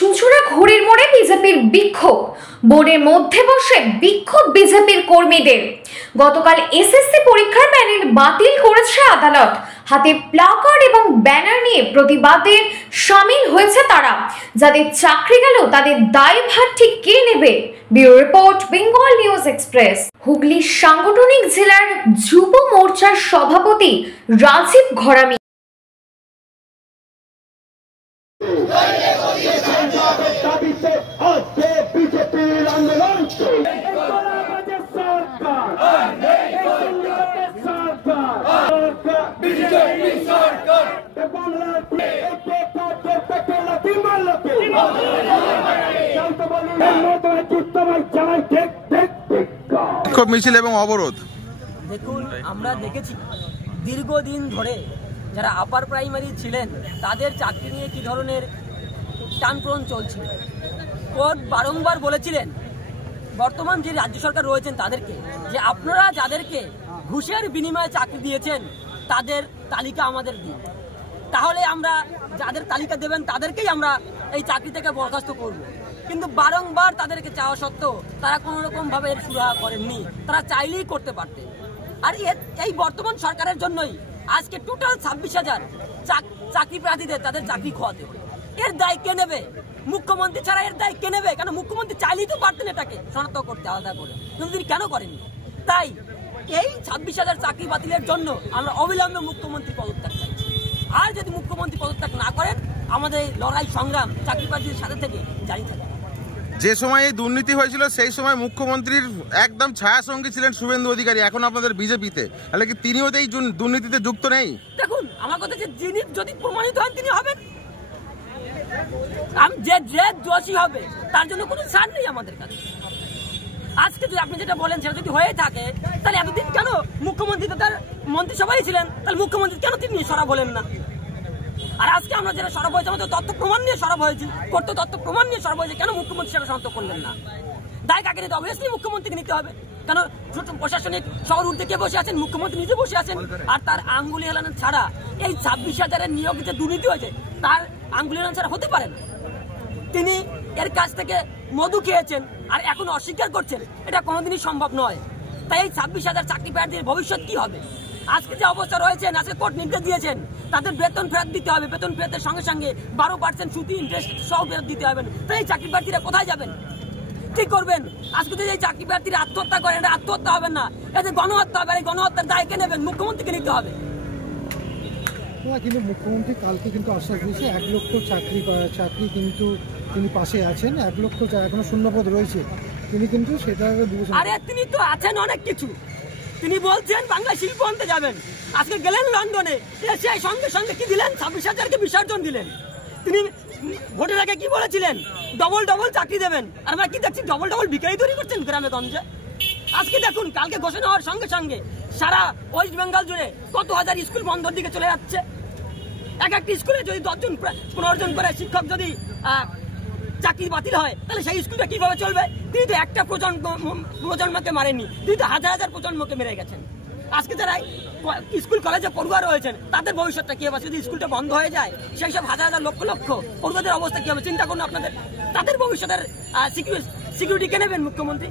চুঁচুড়া ঘড়ির মোড়ে বিজেপির বিক্ষোভ। বোর্ডের মধ্যে বসে বিক্ষোভ বিজেপির কর্মীদের। গতকাল এসএসসি পরীক্ষার প্যানেল বাতিল করেছে আদালত। হাতে প্লাকার্ড এবং ব্যানার নিয়ে প্রতিবাদে সামিল হয়েছে তারা। যাদের চাকরি গেল তাদের দায়ভার ঠিক কে নেবে? Bureau report, Bengal news express. Hooghly সাংগঠনিক জেলার যুব মোর্চার সভাপতি রাজীব ঘরামি বিক্ষোভ মিছিল এবং অবরোধ। দেখুন, আমরা দেখেছি দীর্ঘদিন ধরে যারা আপার প্রাইমারি ছিলেন তাদের চাকরি নিয়ে কি ধরনের টানপ্রন চলছিল। কোর্ট বারংবার বলেছিলেন বর্তমান যে রাজ্য সরকার রয়েছেন তাদেরকে যে আপনারা যাদেরকে ঘুষের বিনিময়ে চাকরি দিয়েছেন তাদের তালিকা আমাদের দিন, তাহলে আমরা যাদের তালিকা দেবেন তাদেরকেই আমরা এই চাকরি থেকে বরখাস্ত করব। কিন্তু বারংবার তাদেরকে চাওয়া সত্ত্বেও তারা কোনো রকম ভাবে এর সুরাহা করেননি। তারা চাইলেই করতে পারতেন। আর এই বর্তমান সরকারের জন্যই আজকে টোটাল 26,000 চাকরি প্রার্থীদের তাদের চাকরি খোয়াতে হবে। এর দায় কে নেবে? মুখ্যমন্ত্রী ছাড়া এর দায় কে নেবে? কারণ মুখ্যমন্ত্রী চাইলেই তো পারতেন এটাকে শনাক্ত করতে, আলাদা করে, কিন্তু তিনি কেন করেননি? তাই এই 26,000 চাকরি বাতিলের জন্য আমরা অবিলম্বে মুখ্যমন্ত্রী পদত্যাগ চাইছি। আর যদি মুখ্যমন্ত্রী পদত্যাগ না করেন আমাদের লড়াই সংগ্রাম চাকরি প্রার্থীদের সাথে থেকে জারি থাকবে। যে সময় এই দুর্নীতি হয়েছিল সেই সময় মুখ্যমন্ত্রীর একদম ছায়া সঙ্গী ছিলেন শুভেন্দু অধিকারী, এখন আপনাদের বিজেপিতে, তাহলে কি তিনিও এই দুর্নীতিতে যুক্ত নেই? দেখুন, আমার কথা যে যিনি যদি প্রমাণিত হন তিনি হবেন। যে দোষী হবে তার জন্য কোনো ছাড় নেই আমাদের কাছে। আজকে যদি আপনি যেটা বলেন সেটা যদি হয়ে থাকে তাহলে এতদিন কেন মুখ্যমন্ত্রী তো তার মন্ত্রিসভায় ছিলেন, তাহলে মুখ্যমন্ত্রী কেন তিনি সরব হলেন না? আর আজকে আমরা যেটা সরব হয়েছে আমাদের তথ্য প্রমাণ নিয়ে সরব হয়েছি, করতে তথ্য প্রমাণ নিয়ে সরব হয়েছে, কেন মুখ্যমন্ত্রী সেটা শনাক্ত করলেন না? দায় কাকে নিতে? অবভিয়াসলি মুখ্যমন্ত্রীকে নিতে হবে। কেন প্রশাসনিক শহর উঠতে কে বসে আছেন? মুখ্যমন্ত্রী নিজে বসে আছেন। আর তার আঙ্গুলি হেলানো ছাড়া এই 26,000 নিয়োগ যে দুর্নীতি হয়েছে তার আঙ্গুলি হেলানো ছাড়া হতে পারে না। তিনি এর কাছ থেকে মধু খেয়েছেন আর এখন অস্বীকার করছেন, এটা কোনোদিনই সম্ভব নয়। তাই এই 26,000 চাকরি প্রার্থীর ভবিষ্যৎ কি হবে? আজকে যে অবস্থা রয়েছেন, আজকে কোর্ট নির্দেশ দিয়েছেন তাদের বেতন ফেরত দিতে হবে। বেতন ফেরতের সঙ্গে সঙ্গে 12% সুদি ইন্টারেস্ট সহ ফেরত দিতে হবে। তাই এই চাকরি প্রার্থীরা কোথায় যাবেন? কি করবেন? আজকে যদি এই চাকরি প্রার্থীরা আত্মহত্যা করেন, এটা আত্মহত্যা হবে না, এটা গণহত্যা হবে। এই গণহত্যার দায় কে নেবেন? মুখ্যমন্ত্রীকে নিতে হবে। কিন্তু মুখ্যমন্ত্রী কালকে কিন্তু আশ্বাস দিয়েছে 1 লক্ষ চাকরি কিন্তু তিনি পাশে আছেন। 1 লক্ষ এখনো শূন্যপদ রয়েছে, তিনি কিন্তু সেটা বুঝেছেন। আরে তিনি তো আছেন অনেক কিছু। তিনি বলছেন বাংলা শিল্প আনতে যাবেন। আজকে গেলেন লন্ডনে, এসে সঙ্গে সঙ্গে কি দিলেন? 26,000কে বিসর্জন দিলেন। তিনি ভোটের আগে কি বলেছিলেন? ডবল চাকরি দেবেন। আর আমরা কি দেখছি? ডবল ভিখারি তৈরি করছেন গ্রামে গঞ্জে। আজকে দেখুন, কালকে ঘোষণা হওয়ার সঙ্গে সঙ্গে সারা ওয়েস্ট বেঙ্গল জুড়ে কত হাজার স্কুল বন্ধর দিকে চলে যাচ্ছে। এক একটি স্কুলে যদি 10জন 15 জন করে শিক্ষক যদি চাকরি বাতিল হয় তাহলে সেই স্কুলটা কিভাবে চলবে? তিনি তো একটা প্রজন্মকে মারেননি, তিনি তো হাজার হাজার প্রজন্মকে মেরে গেছেন। আজকে যারা স্কুল কলেজে পড়ুয়া রয়েছেন তাদের ভবিষ্যৎটা কি হবে? যদি স্কুলটা বন্ধ হয়ে যায় সেই সব হাজার হাজার লক্ষ লক্ষ পড়ুয়াদের অবস্থা কি হবে? চিন্তা করুন আপনাদের, তাদের ভবিষ্যতের সিকিউরিটি কে নেবেন মুখ্যমন্ত্রী?